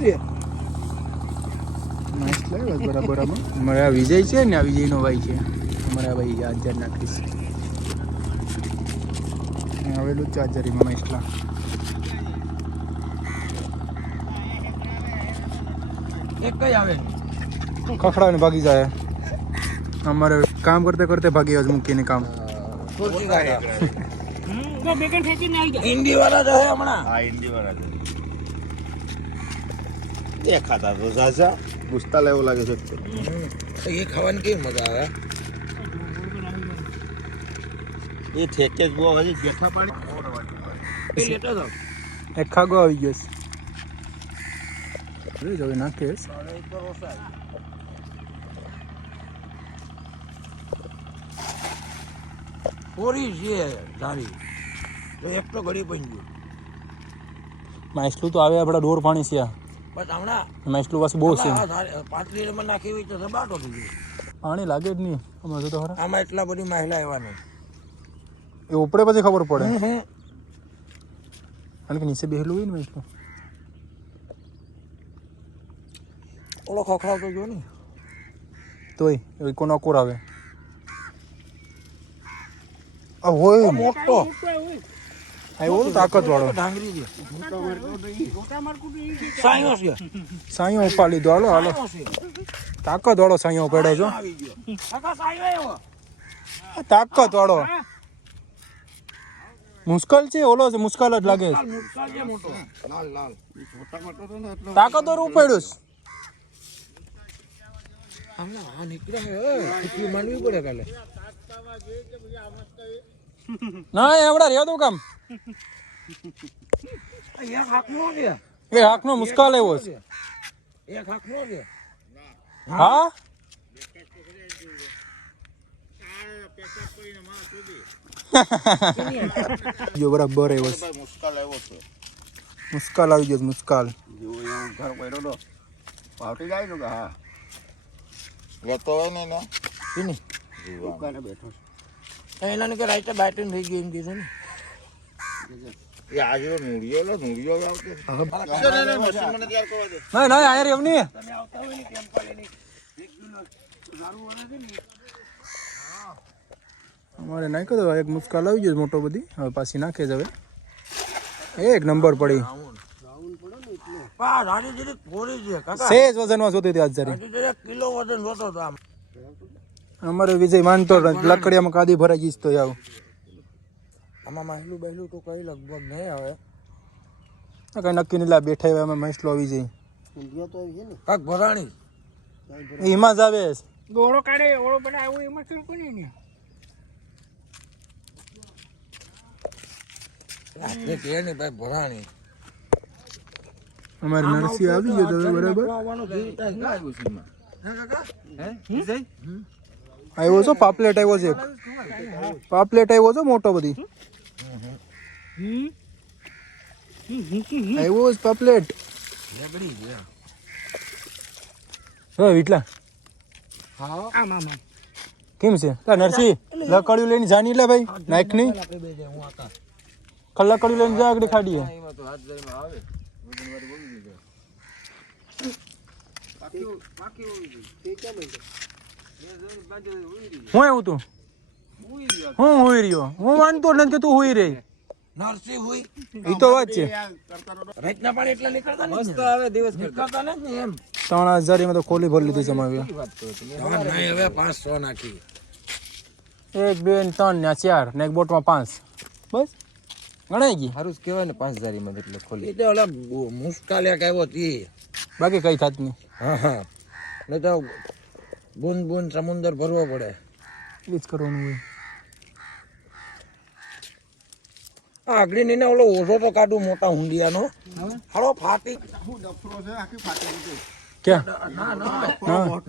છે નાઈસ લાગે બરાબર. અમારે આ વિજય છે ને, આ વિજયનો ભાઈ છે અમારા ભાઈ 1000 નાખીશ આવેલું 4000 માં એટલા એક કઈ આવે ખખડા ને ભાગી જાય. અમારે કામ કરતે કરતે ભાગી આજ મૂકીને કામ. હિન્દી વાળા તો હમણાં હા હિન્દી વાળા છે. દેખાતા તો સાચા પૂછતા લેવું લાગે છે. એ ખાવાની કેવી મજા આવે. એ ઠેકે જ બહુ હજી બેઠા પાણી લેતો હતો એક ખાગો આવી ગયો છે હવે નાખીશ. પૂરી છે સારી તો એક તો ઘડી બની ગયું. માછલું તો આવે આપણા ડોર પાણી છે બસ હમણાં માછલું પાછું બહુ છે. પાતળી રમણ નાખી હોય તો સબાટો થઈ ગયું. પાણી લાગે જ નહીં અમારે તો ખરા. આમાં એટલા બધી મહિલા આવવાનું એ ઉપડે પછી ખબર પડે કારણ કે નીચે બેહેલું હોય ને માછલું. ઓલો ખખડાવતો જો ને તોય એ કોનો કોર આવે આ હોય મોટો આ ઓલું તાકાત વાળો ઢાંગરી છે સાયો છે સાયો ઉપાડી લીધો. હાલો હાલો તાકાત વાળો સાયો પડ્યો છો. આવી ગયો કાકા સાયો આવ્યો. તાકાત વાળો મુશ્કેલ છે ઓલો છે મુશ્કેલ જ લાગે. નુકસાન છે મોટો લાલ લાલ મોટા મોટો હતો ને એટલે તાકાત વાળું ઉપાડ્યું હમણાં આ નીકળ્યા હે કેટલી માનવી પડે કાલે. ના એવડા રહ્યો તું કામ એક હાકનો છે એ હાકનો મુશ્કેલ આવ્યો છે. એક હાકનો છે હા જો બરાબર આવ્યો છે. મુશ્કેલ આવ્યો છે. મુશ્કેલ આવી ગયો મુશ્કેલ. જેવો એવું ઘર પડ્યો તો પાવટી જાય તો કે હા લેતો હોય ને ના એની દુકાને બેઠો એના ને કે રાઈટ બેટિંગ થઈ ગઈ એમ કીધું ને. એ આજે નુડિયો લો નુડિયો આવતો મશીન મને તૈયાર કરવા દે. ના ના આયર એમ નહીં તમે આવતા હોય ને કેમ પાલે નહીં એક કિલો દારૂ વાળા છે ને અમારે નાખ્યો તો એક મુશ્કેલ આવી ગયો મોટો બધી. હવે પાછી નાખે જ હવે એક નંબર પડી. પા રાડી જેરી થોડી છે કાકા સેજ વજનમાં જોતી હતી આજ જરી. રાડી જેરી કિલો વજન જોતો તો આમ. અમારે વિજય માનતો લકડીયામાં કાદી ભરાઈ ગઈ તો આવ આમાં મહેલું બહેલું તો કઈ લગભગ નહીં આવે કઈ નક્કી નહીં. લા બેઠા હોય એમાં મહેસલો આવી જાય કાક ભરાણી એમાં જ આવે ગોળો કાઢે ઓળો બનાવે એમાં શું કોને ને આપણે કે ને ભાઈ ભરાણી અમારે નરસી આવી ગયો તો હવે બરાબર આવ્યો છો. પાપલેટ આવ્યો છે એક પાપલેટ આવ્યો છો મોટો બધી આવ્યો છે પાપલેટ. લેગડી છે હા વિટલા હા આમ આમ કેમ છે તા નરસી લકડ્યું લઈને જાની લે ભાઈ નાખ નહીં આપણે બે જે હું આકા કલાકડ્યું લઈને જા આગળ ખાડીએ. એમાં તો હાથ ધરીમાં આવે વજનવાળી બોલી દીધો બાકી હોવી તે કેમ છે હું એવું તું હું હોઈ રહ્યો હું માનતો નથી કે તું હોઈ રહી. નરસી હોય એ તો વાત છે. રાતના પાણી એટલા નીકળતા ને મસ્ત આવે દિવસ નીકળતા ને એમ 3000 માં તો ખોલી ભરી લીધી છે અમારે. નહીં હવે 500 નાખી 1 2 3 ને 4 ને એક બોટમાં 5 બસ ગણાઈ ગઈ. સારું કહેવાય ને 5000 માં એટલે ખોલી એટલે ઓલા મુશ્કેલ એક આવ્યો તી બાકી કઈ થાત નહીં. હા હા નહીં તો બુંદ બુંદ સમુદ્ર ભરવો પડે એ જ કરવાનું હોય. આગળ ને ઓલો ઓછો તો કાઢું મોટા હુંડિયાનો હાલો ફાટી ક્યાં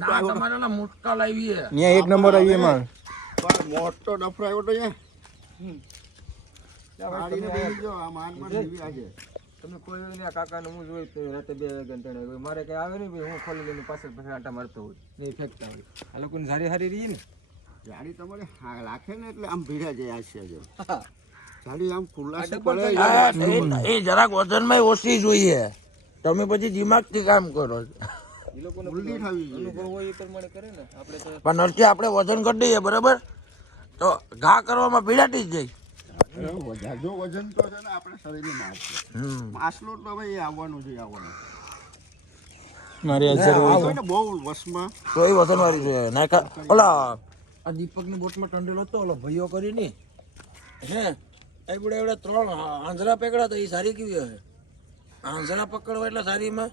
ના તમારે ના મુશ્કેલ આવી છે ત્યાં એક નંબર આવી એમાં મોટો ડફરો આવ્યો તો તમે કોઈ ને કાકા નું જોઈ તો રાતે 2 વાગ્યા ને મારે કઈ આવે નહીં હું ખોલી લઈને પાછળ પાછળ આટા મારતો હોય નહીં ફેંકતા હોય આ લોકોને સારી સારી રહી ને જાડી તમારે રાખે ને એટલે આમ ભીડા જાય આ છે જો જાડી આમ ખુલ્લા પડે એ જરાક વજનમાં ઓછી જોઈએ તમે પછી દિમાગથી કામ કરો છો. એ લોકોને ઉલટી થવી અનુભવ હોય એ પ્રમાણે કરે ને આપણે તો પણ નરસી આપણે વજન કરી દઈએ બરાબર તો ઘા કરવામાં પીડાતી જ જાય. જો વજન તો છે ને આપણે શરીરનું માસ છે. હમ. માસલો તો ભાઈ આવવાનું છે આવવાનું. મારી હાજર હોય તો કોઈને બહુ વસમાં તો એ વજન વાળી છે નાખા ઓલા આ દીપકની બોટમાં ટંડેલો હતો ઓલો ભાઈઓ કરી ની હે એવડે એવડે 3 આંધળા પકડા તો એ સારી કેવી હશે આંધળા પકડવા એટલે સારીમાં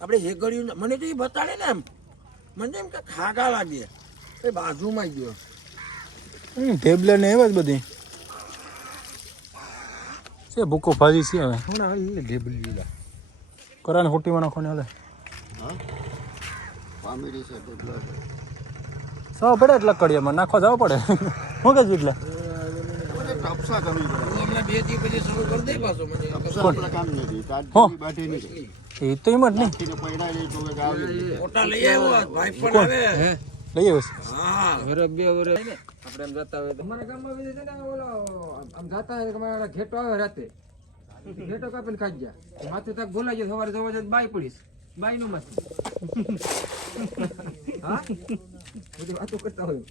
આપણે હેગડ્યું મને તો એ બતાડે ને એમ મને એમ કે ખાગા લાગે એ બાજુમાં ગયો ટેબ્લેટ ને એવા જ બધી છે ભૂકો ભાજી છે હવે કરાને હોટીમાં નાખોને હાલે ફામિલી છે એટલે સાવ પડે એટલે કડિયામાં નાખવા જવા પડે શું કે એટલા કપસા કરવી પડે. હમણાં 2 દી પછી શરૂ કરી દે પાછો મને કપસા આપણે કામ નથી. હો. તાજી બાટે નહીં. એ તો એમ જ નહીં એને પૈડા લઈ તો કે આવી ફોટા લઈ આવ્યો ભાઈ પણ આવે લઈ આવ્યો હા વરસ 2 વરસ ને આપણે એમ જતા હોય તો અમારા ગામમાં બી છે ને ઓલો આમ જતા હોય કે મારા ઘેટો આવે રાતે ઘેટો કાપીને ખાઈ ગયા માથે તક બોલાઈ જાય સવારે જવા જાય બાઈ પડીશ બાઈ નું માથે હા બધી વાતો કરતા હોય